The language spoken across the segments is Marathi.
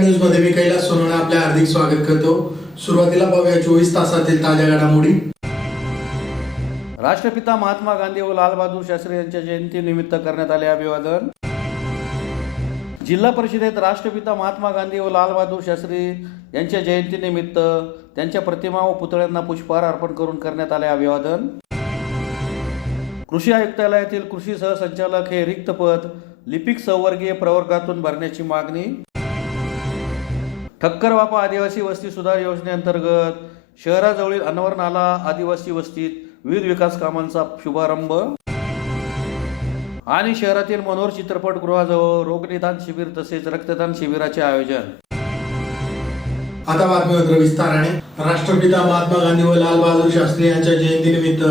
प्राईम न्यूज मध्ये मी कैलास सोनवणे आपले हार्दिक स्वागत करतो। सुरुवातीला पाहूया 24 तासातील ताज्या घडामोडी। राष्ट्रपिता महात्मा गांधी व लाल बहादूर शास्त्री यांच्या जयंतीनिमित्त करण्यात आले अभिवादन। जिल्हा परिषदेत राष्ट्रपिता महात्मा गांधी व लाल बहादूर शास्त्री यांच्या जयंतीनिमित्त त्यांच्या प्रतिमा व पुतळ्यांना पुष्पहार अर्पण करून करण्यात आले अभिवादन। कृषी आयुक्तालयातील कृषी सहसंचालक हे रिक्त पद लिपिक संवर्गीय प्रवर्गातून भरण्याची मागणी। ठक्कर वापा आदिवासी वस्ती सुधार योजनेअंतर्गत शहराजवळील अनवर नाला आदिवासी वस्तीत विविध विकास कामांचा शुभारंभ। आणि शहरातील मनोहर चित्रपटगृहाजवळ रोगनिदान शिबिर तसेच रक्तदान शिबिराचे आयोजन। आता बातमीपत्र विस्ताराने। राष्ट्रपिता महात्मा गांधी व लाल बहादूर शास्त्री यांच्या जयंतीनिमित्त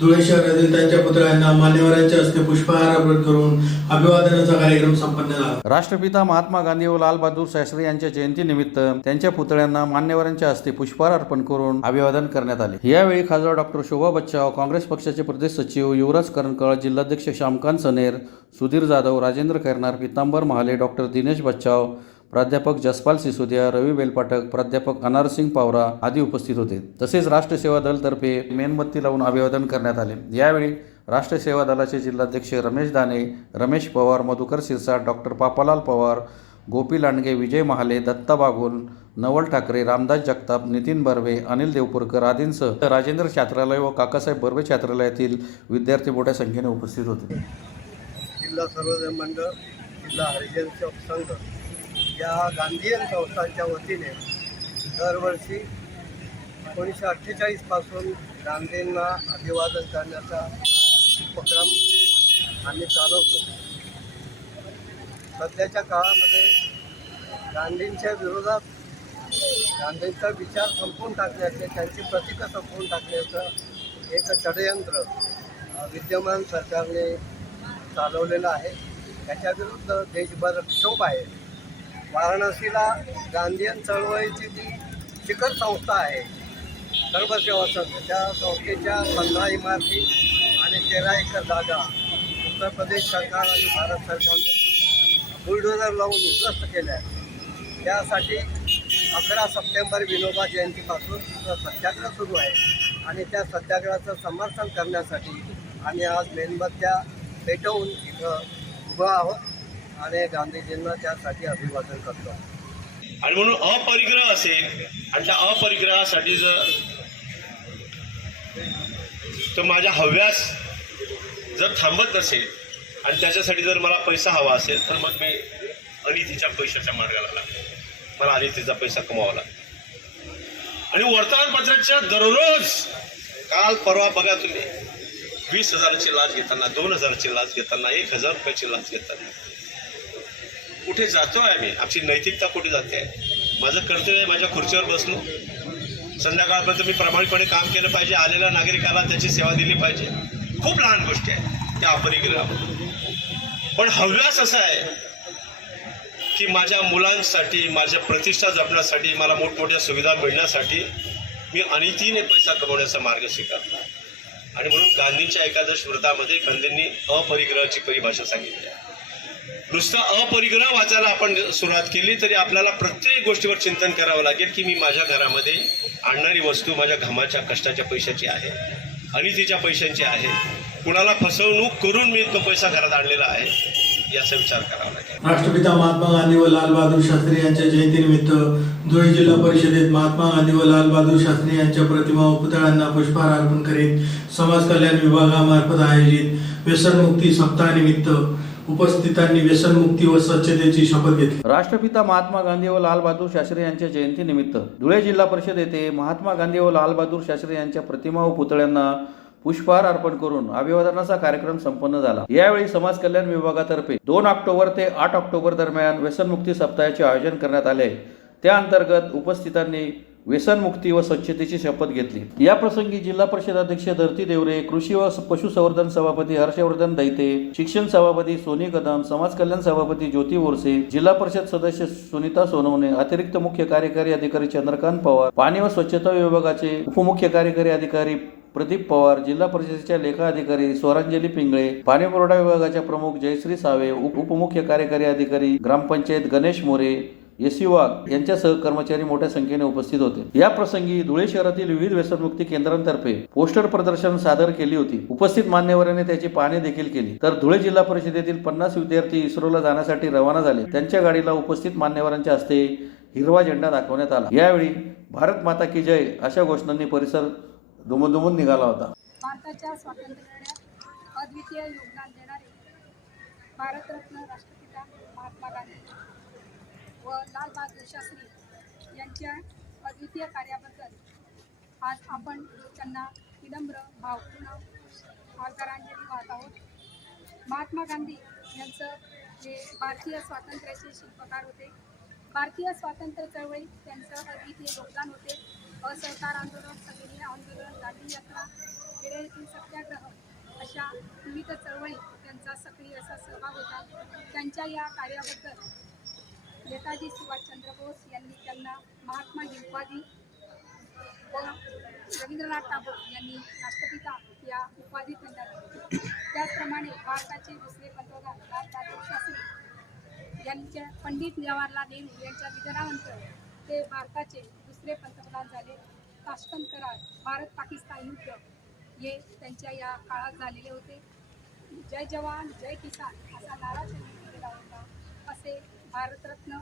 धुळे शहरातील त्यांच्या पुतळ्यांना मान्यवरांच्या हस्ते पुष्पहार अर्पण करून अभिवादनाचा कार्यक्रम संपन्न झाला। राष्ट्रपिता महात्मा गांधी व लाल बहादूर शास्त्री यांच्या जयंतीनिमित्त त्यांच्या पुतळ्यांना मान्यवरांच्या हस्ते पुष्पहार अर्पण करून अभिवादन करण्यात आले। यावेळी खासदार डॉक्टर शोभा बच्चाव, काँग्रेस पक्षाचे प्रदेश सचिव युवराज करणकळ, जिल्हाध्यक्ष श्यामकांत सनेर, सुधीर जाधव, राजेंद्र खैरनार, पीतांबर महाले, डॉक्टर दिनेश बच्चाव, प्राध्यापक जसपाल सिसोदिया, रवी बेलपाठक, प्राध्यापक अनारसिंग पावरा आदी उपस्थित होते। तसेच राष्ट्रीय सेवा दल तर्फे मेणबत्ती लावून अभिवादन करण्यात आले। यावेळी राष्ट्रीय सेवा दलाचे जिल्हाध्यक्ष रमेश दाने, रमेश पवार, मधुकर सिरसाट, डॉक्टर पापालाल पवार, गोपी लांडगे, विजय महाले, दत्ता बागुल, नवल ठाकरे, रामदास जगताप, नितीन बर्वे, अनिल देवपूरकर आदींसह राजेंद्र छात्रालय व काकासाहेब बर्वे छात्रालयातील विद्यार्थी मोठ्या संख्येने उपस्थित होते। जिल्हा सर्वोदय मंडळ, जिल्हा हरिजन सेवक संघ या गांधीयन संस्थांच्या वतीने दरवर्षी 1948 पासून गांधींना अभिवादन करण्याचा उपक्रम आम्ही चालवतो। सध्याच्या काळामध्ये गांधींच्या विरोधात गांधींचा विचार संपवून टाकण्याचे, त्यांची प्रतीकं संपवून टाकण्याचं एक षडयंत्र विद्यमान सरकारने चालवलेलं आहे। त्याच्याविरुद्ध देशभर क्षोभ आहे। वाराणसीला गांधीयन चळवळीची जी शिखर संस्था आहे सर्वसेवा संघ, त्या संस्थेच्या 15 इमारती आणि 13 एकर जागा उत्तर प्रदेश सरकार आणि भारत सरकारने बुलडोझर लावून उद्ध्वस्त केल्या आहेत। त्यासाठी 11 सप्टेंबर विनोबा जयंतीपासून सत्याग्रह सुरू आहे आणि त्या सत्याग्रहाचं समर्थन करण्यासाठी आम्ही आज मेणबत्त्या पेटवून इथं उभं आहोत आणि गांधीजींना त्यासाठी अभिवादन करतो। आणि म्हणून अपरिग्रह असेल आणि त्या अपरिग्रहासाठी जर माझ्या हव्यास जर थांबत नसेल आणि त्याच्यासाठी जर मला पैसा हवा असेल तर मग मी अनितीच्या पैशाच्या मार्गाला लागतो। मला अनितीचा पैसा कमवावा लागतो। आणि वर्तमानपत्राच्या दररोज काल परवा बघा तुम्ही 20,000ची लाच घेताना, 2,000ची लाच घेताना, 1,000 रुपयाची लाच घेताना कुठे जातो आहे आम्ही? आमची नैतिकता कुठे जाते आहे? माझं कर्तव्य आहे माझ्या खुर्चीवर बसलो, संध्याकाळपर्यंत मी प्रामाणिकपणे काम केलं पाहिजे, आलेल्या नागरिकाला त्याची सेवा दिली पाहिजे। खूप लहान गोष्टी आहेत त्या अपरिग्रह। पण हव्यास असा आहे की माझ्या मुलांसाठी, माझ्या प्रतिष्ठा जपण्यासाठी, मला मोठमोठ्या सुविधा मिळण्यासाठी मी अनितीने पैसा कमवण्याचा मार्ग स्वीकारला। आणि म्हणून गांधींच्या एकादश व्रतामध्ये गांधींनी अपरिग्रहाची परिभाषा सांगितली आहे। नुसतं अपरिग्रह वाचायला आपण सुरुवात केली तरी आपल्याला प्रत्येक गोष्टीवर चिंतन करावं लागेल की मी माझ्या घरामध्ये आणणारी वस्तू माझ्या घामाच्या कष्टाच्या पैशाची आहे, अनितीच्या पैशांची आहे, कुणाला फसवणूक करून मी तो पैसा घरात आणलेला आहे, याचा विचार करावा लागेल। राष्ट्रपिता महात्मा गांधी व लाल बहादूर शास्त्री यांच्या जयंतीनिमित्त धुळे जिल्हा परिषदेत महात्मा गांधी व लाल बहादूर शास्त्री यांच्या प्रतिमा व पुतळ्यांना पुष्पहार अर्पण करीत समाज कल्याण विभागामार्फत आयोजित व्यसनमुक्ती सप्ताहानिमित्त उपस्थितांनी व्यसनमुक्ती व स्वच्छतेची शपथ घेतली। राष्ट्रपिता महात्मा गांधी व लाल बहादूर शास्त्री यांच्या जयंतीनिमित्त धुळे जिल्हा परिषद येथे महात्मा गांधी व लाल बहादूर शास्त्री यांच्या प्रतिमा व पुतळ्यांना पुष्पहार अर्पण करून अभिवादनाचा कार्यक्रम संपन्न झाला। यावेळी समाज कल्याण विभागातर्फे 2 ऑक्टोबर ते 8 ऑक्टोबर दरम्यान व्यसनमुक्ती सप्ताहाचे आयोजन करण्यात आले। त्या अंतर्गत उपस्थितांनी व्यसनमुक्ती व स्वच्छतेची शपथ घेतली। या प्रसंगी जिल्हा परिषद अध्यक्ष धरती देवरे, कृषी व पशुसंवर्धन सभापती हर्षवर्धन दैते, शिक्षण सभापती सोनी कदम, समाज कल्याण सभापती ज्योती बोरसे, जिल्हा परिषद सदस्य सुनीता सोनवणे, अतिरिक्त मुख्य कार्यकारी अधिकारी चंद्रकांत पवार, पाणी व स्वच्छता विभागाचे उपमुख्य कार्यकारी अधिकारी प्रदीप पवार, जिल्हा परिषदेच्या लेखा अधिकारी स्वरांजली पिंगळे, पाणीपुरवठा विभागाच्या प्रमुख जयश्री सावे, उपमुख्य कार्यकारी अधिकारी ग्रामपंचायत गणेश मोरे, एस वाघ यांच्यासह कर्मचारी मोठ्या संख्येने उपस्थित होते. या प्रसंगी धुळे शहरातील विविध व्यसनमुक्ती केंद्रांतर्फे पोस्टर प्रदर्शन सादर केली होती. उपस्थित मान्यवरांनी त्याची पाहणी देखील केली. तर धुळे जिल्हा परिषदेतील 50 विद्यार्थी इस्रोला जाण्यासाठी रवाना झाले. त्यांच्या गाडीला उपस्थित मान्यवरांच्या हस्ते हिरवा झेंडा दाखवण्यात आला. यावेळी भारत माता की जय अशा घोषणांनी परिसर दुमदुमून निघाला होता. भारताच्या स्वातंत्र्य लढ्यात अद्वितीय योगदान देणारे भारतरत्न राष्ट्रपिता महात्मा गांधी व लाल बहादूर शास्त्री यांच्या अद्वितीय कार्याबद्दल आज आपण त्यांना विनम्र भावपूर्ण आदरांजली वाहत आहोत. महात्मा गांधी यांचं हे भारतीय स्वातंत्र्याचे शिल्पकार होते. भारतीय स्वातंत्र्य चळवळीत त्यांचं अद्वितीय योगदान होते. असहकार आंदोलन, सविनय आंदोलन, दांडी यात्रा, खेडे येथील सत्याग्रह अशा विविध चळवळीत त्यांचा सक्रिय असा सहभाग होता. त्यांच्या या कार्याबद्दल नेताजी सुभाषचंद्र बोस यांनी त्यांना महात्मा ही उपाधी व रवींद्रनाथ टागोर यांनी राष्ट्रपिता या उपाधी त्यांना दिली. त्याचप्रमाणे भारताचे दुसरे पंतप्रधान लाल बहादूर शास्त्री यांच्या पंडित जवाहरलाल नेहरू यांच्या निधनानंतर ते भारताचे दुसरे पंतप्रधान झाले. ताश्कंद करार, भारत पाकिस्तान युद्ध हे त्यांच्या या काळात झालेले होते. जय जवान जय किसान असा नारा त्यांनी दिला होता. असे भारतरत्न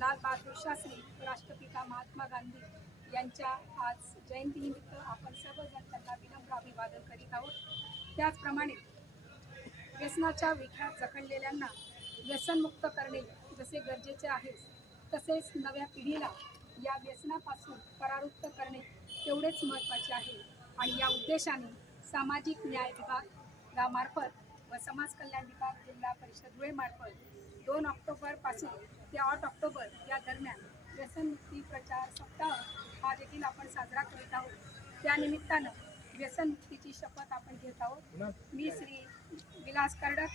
लाल बहादूर शास्त्री राष्ट्रपिता महात्मा गांधी यांच्या आज जयंतीनिमित्त आपण सर्वजण त्यांना विनम्र अभिवादन करीत आहोत. त्याचप्रमाणे व्यसनाच्या विळख्यात जखडलेल्यांना व्यसनमुक्त करणे जसे गरजेचे आहे, तसेच नव्या पिढीला या व्यसनापासून परावृत्त करणे तेवढेच महत्त्वाचे आहे. आणि या उद्देशाने सामाजिक न्याय विभागामार्फत व समाज कल्याण विभाग जिल्हा परिषद धुळेमार्फत 2 ऑक्टोबरपासून ते 8 ऑक्टोबर या दरम्यान व्यसनमुक्ती प्रचार सप्ताह हा देखील आपण साजरा करीत आहोत. त्यानिमित्तानं व्यसनमुक्तीची शपथ आपण घेत आहोत. मी श्री विलास कर्डक,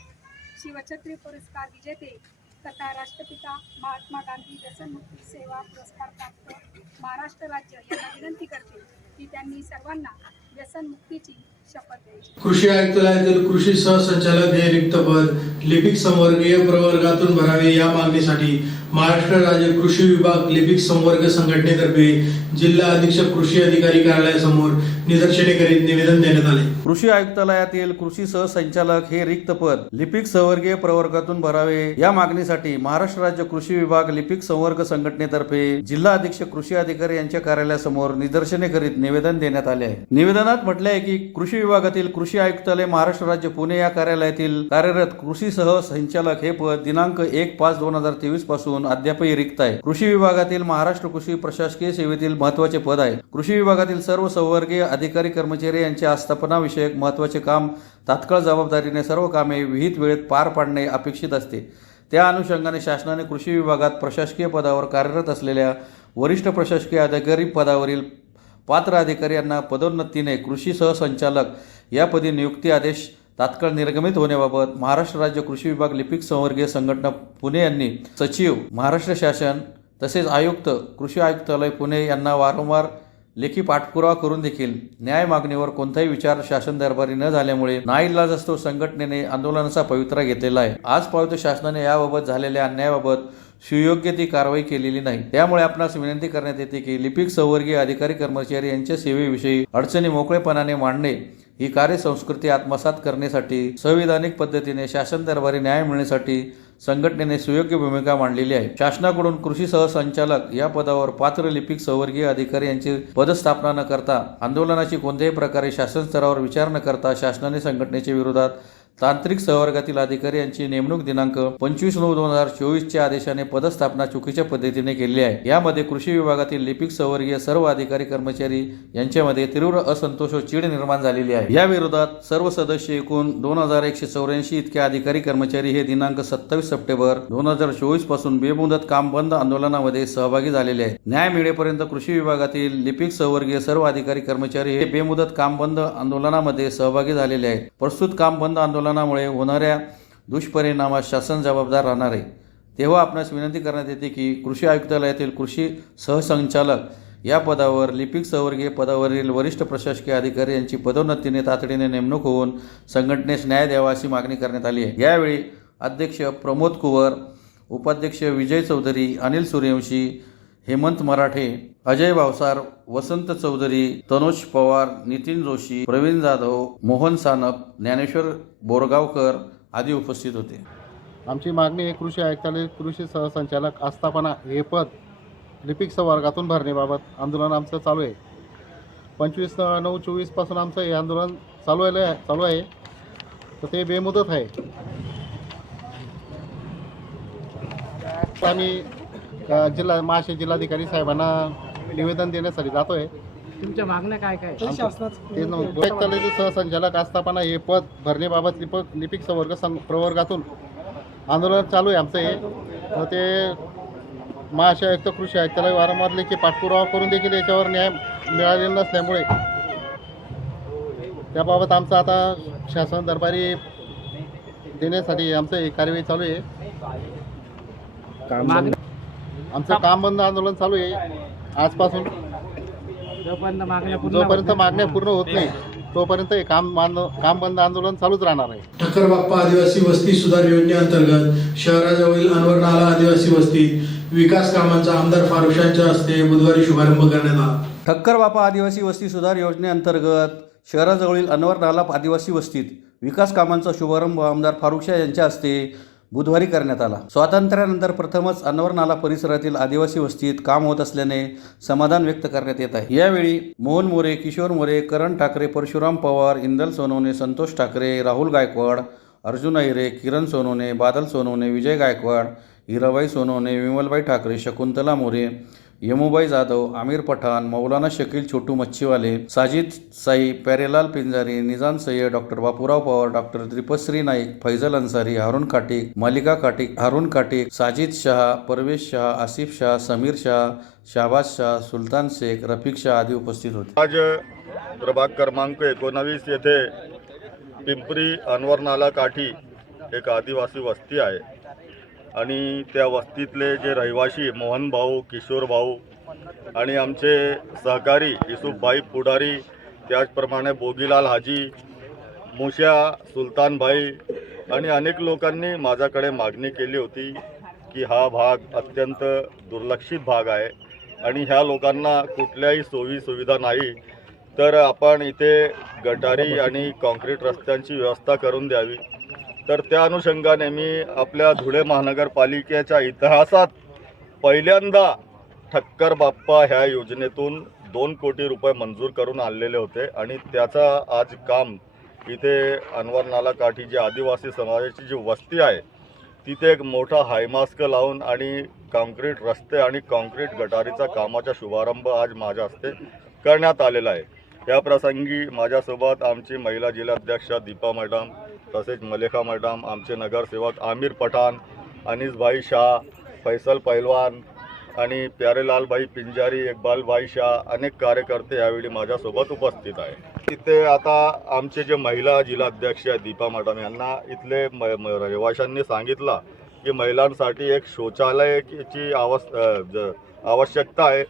शिवछत्री पुरस्कार विजेते तथा राष्ट्रपिता महात्मा गांधी व्यसनमुक्ती सेवा पुरस्कार प्राप्त महाराष्ट्र राज्य यांना विनंती करते की त्यांनी सर्वांना व्यसनमुक्तीची शपथ द्यायची. कृषी आयुक्तालयातील कृषी सहसंचालक हे रिक्त पद लिपिक संवर्गीय प्रवर्गातून भरावे या मागणीसाठी महाराष्ट्र राज्य कृषी विभाग लिपिक संवर्ग संघटनेतर्फे जिल्हा अधीक्षक कृषी अधिकारी कार्यालयासमोर निदर्शने करीत निवेदन देण्यात आले. कृषी आयुक्तालयातील कृषी सहसंचालक हे रिक्त पद लिपिक संवर्गीय प्रवर्गातून भरावे या मागणीसाठी महाराष्ट्र राज्य कृषी विभाग लिपिक संवर्ग संघटनेतर्फे जिल्हा अधीक्षक कृषी अधिकारी यांच्या कार्यालयासमोर निदर्शने करीत निवेदन देण्यात आले आहे. निवेदनात म्हटले आहे की कृषी विभागातील कृषी आयुक्तालय महाराष्ट्र राज्य पुणे या कार्यालयातील कार्यरत कृषी सहसंचालक हे पद दिनांक 1/5/2023 पासून अद्यापही रिक्त आहे. कृषी विभागातील महाराष्ट्र कृषी प्रशासकीय सेवेतील महत्त्वाचे पद आहे. कृषी विभागातील सर्व संवर्गीय अधिकारी कर्मचारी यांचे आस्थापना विषयक महत्त्वाचे काम तात्काळ जबाबदारीने सर्व कामे विहित वेळेत पार पाडणे अपेक्षित असते. त्या अनुषंगाने शासनाने कृषी विभागात प्रशासकीय पदावर कार्यरत असलेल्या वरिष्ठ प्रशासकीय अधिकारी पदावरील पात्र अधिकारी यांना पदोन्नतीने कृषी सहसंचालक या पदी नियुक्ती आदेश तात्काळ निर्गमित होण्याबाबत महाराष्ट्र राज्य कृषी विभाग लिपिक संवर्गीय संघटना पुणे यांनी सचिव महाराष्ट्र शासन तसेच आयुक्त कृषी आयुक्तालय पुणे यांना वारंवार लेखी पाठपुरावा करून देखील न्याय मागणीवर कोणताही विचार शासन दरबारी न झाल्यामुळे नाईलाजास्तव संघटनेने आंदोलनाचा पवित्रा घेतलेला आहे. आजपर्यंत शासनाने याबाबत झालेल्या अन्यायाबाबत सुयोग्य ती कारवाई केलेली नाही. त्यामुळे आपणास विनंती करण्यात येते की लिपिक संवर्गीय अधिकारी कर्मचारी यांच्या सेवेविषयी अडचणी मोकळेपणाने मांडणे ही कार्यसंस्कृती आत्मसात करण्यासाठी संविधानिक पद्धतीने शासन दरबारी न्याय मिळण्यासाठी संघटनेने सुयोग्य भूमिका मांडलेली आहे. शासनाकडून कृषी सहसंचालक या पदावर पात्र लिपिक संवर्गीय अधिकारी यांची पदस्थापना न करता आंदोलनाची कोणत्याही प्रकारे शासन स्तरावर विचार न करता शासनाने संघटनेच्या विरोधात तांत्रिक सहवर्गातील अधिकारी यांची नेमणूक दिनांक 25/9/2024 च्या आदेशाने पदस्थापना चुकीच्या पद्धतीने केली आहे. यामध्ये कृषी विभागातील लिपिक संवर्गीय सर्व अधिकारी कर्मचारी यांच्यामध्ये तीव्र असंतोष व चीड निर्माण झालेली आहे. या विरोधात सर्व सदस्य एकूण 2184 इतके अधिकारी कर्मचारी हे दिनांक 27 सप्टेंबर 2024 पासून बेमुदत काम बंद आंदोलनामध्ये सहभागी झालेले आहेत. न्याय मिळेपर्यंत कृषी विभागातील लिपिक संवर्गीय सर्व अधिकारी कर्मचारी हे बेमुदत काम बंद आंदोलनामध्ये सहभागी झालेले आहेत. प्रस्तुत काम बंद आंदोलनामुळे होणाऱ्या दुष्परिणामास शासन जबाबदार राहणार आहे. तेव्हा आपणास विनंती करण्यात येते की कृषी आयुक्तालयातील कृषी सहसंचालक या पदावर लिपिक संवर्गीय पदावरील वरिष्ठ प्रशासकीय अधिकारी यांची पदोन्नतीने तातडीने नेमणूक होऊन संघटनेस न्याय द्यावा अशी मागणी करण्यात आली आहे. यावेळी अध्यक्ष प्रमोद कुवर, उपाध्यक्ष विजय चौधरी, अनिल सूर्यवंशी, हेमंत मराठे, अजय भावसार, वसंत चौधरी, तनोज पवार, नितीन जोशी, प्रवीण जाधव, मोहन सानप, ज्ञानेश्वर बोरगावकर आदी उपस्थित होते. आमची मागणी आहे कृषी आयुक्तालय कृषी सहसंचालक आस्थापना हे पद लिपिक संवर्गातून भरण्याबाबत आंदोलन आमचं चालू आहे. 25/9/24 पासून आमचं हे आंदोलन चालू आहे तर ते बेमुदत आहे. आम्ही महाशय जिल्हाधिकारी साहेबांना निवेदन देण्यासाठी जातो आहे. तुमच्या मागण्या काय काय? ते आयुक्तालयाचे सहसंचालक आस्थापना हे पद भरण्याबाबत लिपिक प्रवर्गातून आंदोलन चालू आहे आमचं हे. तर ते महाशय आयुक्त कृषी आयुक्तालय वारंवार लेखी पाठपुरावा करून देखील याच्यावर न्याय मिळालेला नसल्यामुळे त्याबाबत आमचं आता शासन दरबारी देण्यासाठी आमचं हे कार्यवाही चालू आहे. आमचं काम बंद आंदोलन चालू आहे आजपासून. जोपर्यंत मागण्या पूर्ण होत नाही तोपर्यंत हे काम बंद आंदोलन चालूच राहणार आहे. ठक्कर बाप्पा आदिवासी वस्ती सुधार योजनेअंतर्गत शहराजवळील अनवर नाला आदिवासी वस्तीत विकास कामांचा आमदार फारुख यांच्या हस्ते बुधवारी शुभारंभ करण्यात आला. ठक्कर बापा आदिवासी वस्ती सुधार योजनेअंतर्गत शहराजवळील अनवर नाला आदिवासी वस्तीत विकास कामांचा शुभारंभ आमदार फारुख यांच्या हस्ते बुधवारी करण्यात आला. स्वातंत्र्यानंतर प्रथमच अनवर नाला परिसरातील आदिवासी वस्तीत काम होत असल्याने समाधान व्यक्त करण्यात येत आहे. यावेळी मोहन मोरे, किशोर मोरे, करण ठाकरे, परशुराम पवार, इंदल सोनवणे, संतोष ठाकरे, राहुल गायकवाड, अर्जुन अहिरे, किरण सोनवणे, बादल सोनवणे, विजय गायकवाड, हिराबाई सोनवणे, विमलबाई ठाकरे, शकुंतला मोरे, यमुबाई जाधव, आमिर पठाण, मौलाना शकील छोटू मच्छीवाले, साजिद साई, प्यारेलाल पिंजारी, निजाम सय्यद, डॉक्टर बापूराव पवार, डॉक्टर दीपश्री नाईक, फैजल अन्सारी, हारून काटिक, मालिका काटिक, हारून काटिक, साजिद शहा, परवेश शहा, आसिफ शाह, समीर शाह, शाहबाज शाह, सुलतान शेख, रफिक शाह आदी उपस्थित होते. आज प्रभाग क्रमांक 19 येथे पिंपरी अनवर नाला काठी एक आदिवासी वस्ती आहे आणि त्या वस्तीतले जे रहिवासी मोहन भाऊ, किशोर भाऊ आणि आमचे सहकारी युसुफभाई पुढारी, त्याचप्रमाणे बोगीलाल हाजी, मुशा, सुलतानभाई आणि अनेक लोकांनी माझ्याकडे मागणी केली होती की हा भाग अत्यंत दुर्लक्षित भाग आहे आणि ह्या लोकांना कुठल्याही सोयी सुविधा नाही, तर आपण इथे गटारी आणि कॉन्क्रीट रस्त्यांची व्यवस्था करून द्यावी. तर त्या अनुषंगाने मी आपल्या धुळे महानगरपालिकेच्या इतिहासात पहिल्यांदा ठक्कर बाप्पा ह्या योजनेतून 2 कोटी रुपये मंजूर करून आणलेले होते आणि त्याचा आज काम इथे अनवर नाला काठी जी आदिवासी समाजाची जी वस्ती आहे तिथे एक मोठा हायमास्क लावून आणि कॉन्क्रीट रस्ते आणि कॉन्क्रीट गटारीचा कामाचा शुभारंभ आज माझ्या हस्ते करण्यात आलेला आहे. या प्रसंगी माझ्यासोबत आमची महिला जिल्हाध्यक्ष दीपा मॅडम, तसेच मलेखा मॅडम, आमचे नगरसेवक आमिर पठाण, अनिसभाई शाह, फैसल पैलवान आणि प्यारेलालभाई पिंजारी, इकबालभाई शाह अनेक कार्यकर्ते यावेळी माझ्यासोबत उपस्थित आहे. तिथे आता आमचे जे महिला जिल्हाध्यक्ष दीपा मॅडम यांना इथले रहिवाशांनी सांगितलं की महिलांसाठी एक शौचालयाची आवश्यकता आहे.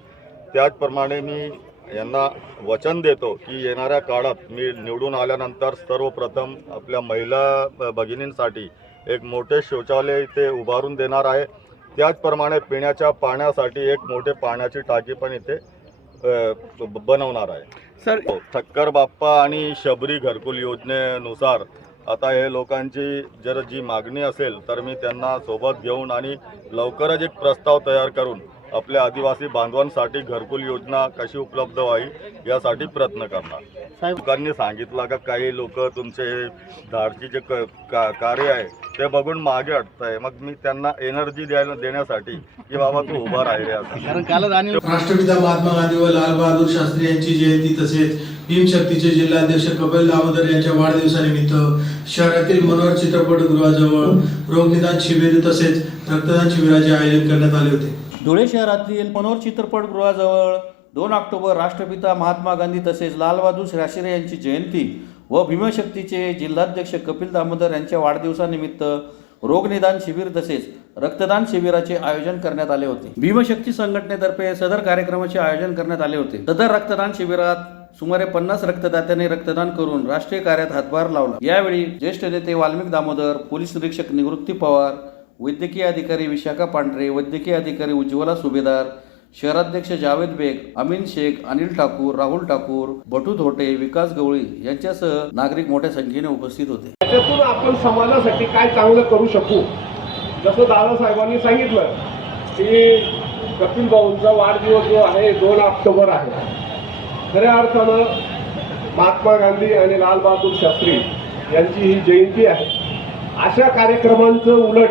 त्याचप्रमाणे मी यांना वचन देतो की येणाऱ्या काळात मी निवडून आल्यानंतर सर्वप्रथम आपल्या महिला भगिनींसाठी एक मोठे शौचालय इथे उभारून देणार आहे. त्याचप्रमाणे पिण्याच्या पाण्यासाठी एक मोठे पाण्याची टाकी पण इथे बनवणार आहे. सर, ठक्कर बाप्पा आणि शबरी घरकुल योजनेनुसार आता हे लोकांची जर जी मागणी असेल तर मी त्यांना सोबत घेऊन आणि लवकरच एक प्रस्ताव तयार करून आपल्या आदिवासी बांधवांसाठी घरकुल योजना कशी उपलब्ध व्हावी यासाठी प्रयत्न करणार. लोकांनी सांगितलं का काही लोक तुमचे धाडची जे कार्य आहे ते बघून मागे हटत आहे. मग मी त्यांना एनर्जी देण्यासाठी की बाबा तू उभा राहिले. राष्ट्रपिता महात्मा गांधी व लाल बहादूर शास्त्री यांची जयंती तसेच भीमशक्तीचे जिल्हाध्यक्ष कपिल दामोदर यांच्या वाढदिवसानिमित्त शहरातील मनोहर चित्रपटगृहाजवळ रोगनिदान शिबिर तसेच रक्तदान शिबिराचे आयोजन करण्यात आले होते. धुळे शहरातील मनोहर चित्रपटगृहाजवळ 2 ऑक्टोबर राष्ट्रपिता महात्मा गांधी तसेच लाल बहादूर शास्त्री यांची जयंती व भीमशक्तीचे जिल्हाध्यक्ष कपिल दामोदर यांच्या वाढदिवसानिमित्त रोगनिदान शिबिर तसेच रक्तदान शिबिराचे आयोजन करण्यात आले होते. भीमशक्ती संघटनेतर्फे सदर कार्यक्रमाचे आयोजन करण्यात आले होते. सदर रक्तदान शिबिरात सुमारे 50 रक्तदात्यांनी रक्तदान करून राष्ट्रीय कार्यात हातभार लावला. यावेळी ज्येष्ठ नेते वाल्मिक दामोदर, पोलीस निरीक्षक निवृत्ती पवार, वैद्यकीय अधिकारी विशाखा पांढरे, वैद्यकीय अधिकारी उज्ज्वला सुभेदार, शहराध्यक्ष जावेद बेग, अमीन शेख, अनिल ठाकूर, राहुल ठाकूर, बटू धोटे, विकास गवळी यांच्यासह नागरिक मोठ्या संख्येने उपस्थित होते. त्याच्यातून आपण समाजासाठी काय चांगलं करू शकू, जसं दादासाहेबांनी सांगितलं की कपिल भाऊंचा वाढदिवस जो आहे 2 ऑक्टोबर आहे. खऱ्या अर्थानं महात्मा गांधी आणि लालबहादूर शास्त्री यांची ही जयंती आहे. अशा कार्यक्रमांचं उलट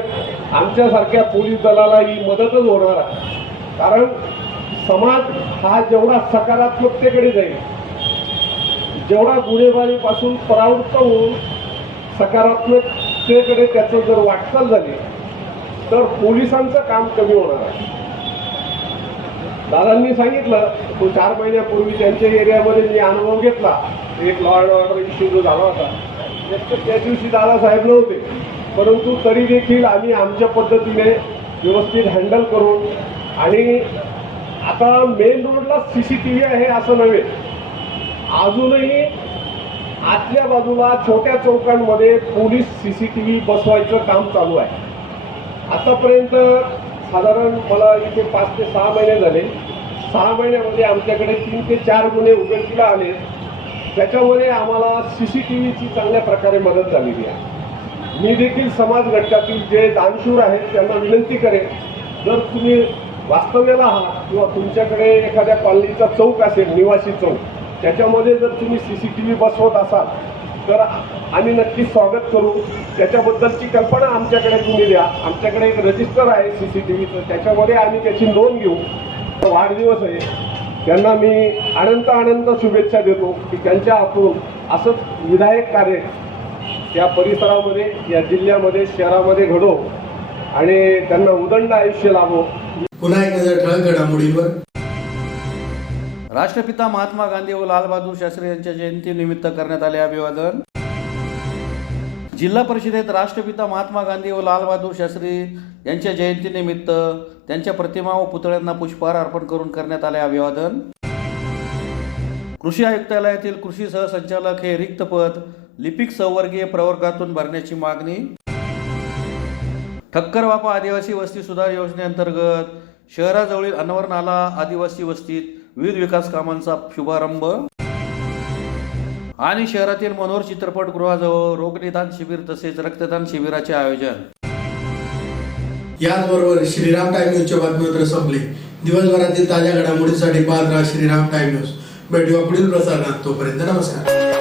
आमच्यासारख्या पोलीस दलाला ही मदतच होणार आहे. कारण समाज हा जेवढा सकारात्मकतेकडे जाईल, जेवढा गुन्हेगारीपासून परावृत्त होऊन सकारात्मकतेकडे त्याचं जर वाटचाल झाली तर पोलिसांचं काम कमी होणार आहे. दादांनी सांगितलं तो 4 महिन्यापूर्वी त्यांच्या एरियामध्ये मी अनुभव घेतला. एक लॉ अँड ऑर्डर इश्यू जो झाला होता त्या दिवशी दादासाहेब नव्हते, परंतु तरी देखील आम्ही आमच्या पद्धतीने व्यवस्थित हँडल करून, आणि आता मेन रोडला CCTV आहे असं नव्हे, अजूनही आतल्या बाजूला छोट्या चौकांमध्ये पोलीस CCTV बसवायचं काम चालू आहे. आतापर्यंत साधारण मला इथे 5 ते 6 महिने झाले. 6 महिन्यामध्ये आमच्याकडे 3 ते 4 गुन्हे उघडकीला आले. त्याच्यामध्ये आम्हाला CCTVची चांगल्या प्रकारे मदत झालेली आहे. मी देखील समाज घटकातील जे दानशूर आहेत त्यांना विनंती करेन, जर तुम्ही वास्तव्याला आहात किंवा तुमच्याकडे एखाद्या कॉलनीचा चौक असेल, निवासी चौक, त्याच्यामध्ये जर तुम्ही CCTV बसवत असाल तर आम्ही नक्कीच स्वागत करू. त्याच्याबद्दलची कल्पना आमच्याकडे तुम्ही द्या. आमच्याकडे एक रजिस्टर आहे CCTVचं, त्याच्यामध्ये आम्ही त्याची नोंद घेऊ. वाढदिवस आहे, त्यांना मी अनंत शुभेच्छा देतो की त्यांच्या हातून असंच विधायक कार्य या परिसरामध्ये, या जिल्ह्यामध्ये, शहरामध्ये घडो आणि त्यांना उदंड आयुष्य लाभो. पुन्हा एक नजर ठळक घडामोडींवर. राष्ट्रपिता महात्मा गांधी व लालबहादूर शास्त्री यांच्या जयंतीनिमित्त करण्यात आले अभिवादन. जिल्हा परिषदेत राष्ट्रपिता महात्मा गांधी व लालबहादूर शास्त्री यांच्या जयंतीनिमित्त त्यांच्या प्रतिमा व पुतळ्यांना पुष्पहार अर्पण करून करण्यात आले अभिवादन. कृषी आयुक्तालयातील कृषी सहसंचालक हे रिक्त पद लिपिक संवर्गीय प्रवर्गातून भरण्याची मागणी. ठक्कर वापा आदिवासी वस्ती सुधार योजनेअंतर्गत शहराजवळील अनवर नाला आदिवासी वस्तीत विविध विकास कामांचा शुभारंभ. आणि शहरातील मनोहर चित्रपटगृहाजवळ रोगनिदान शिबिर तसेच रक्तदान शिबिराचे आयोजन. याचबरोबर श्रीराम टाइम न्यूजच्या बातमीपत्र संपले. दिवसभरातील ताज्या घडामोडींसाठी पाहत राहा श्रीराम टाइम न्यूज. भेटूया पुढील प्रसारणात. तोपर्यंत नमस्कार.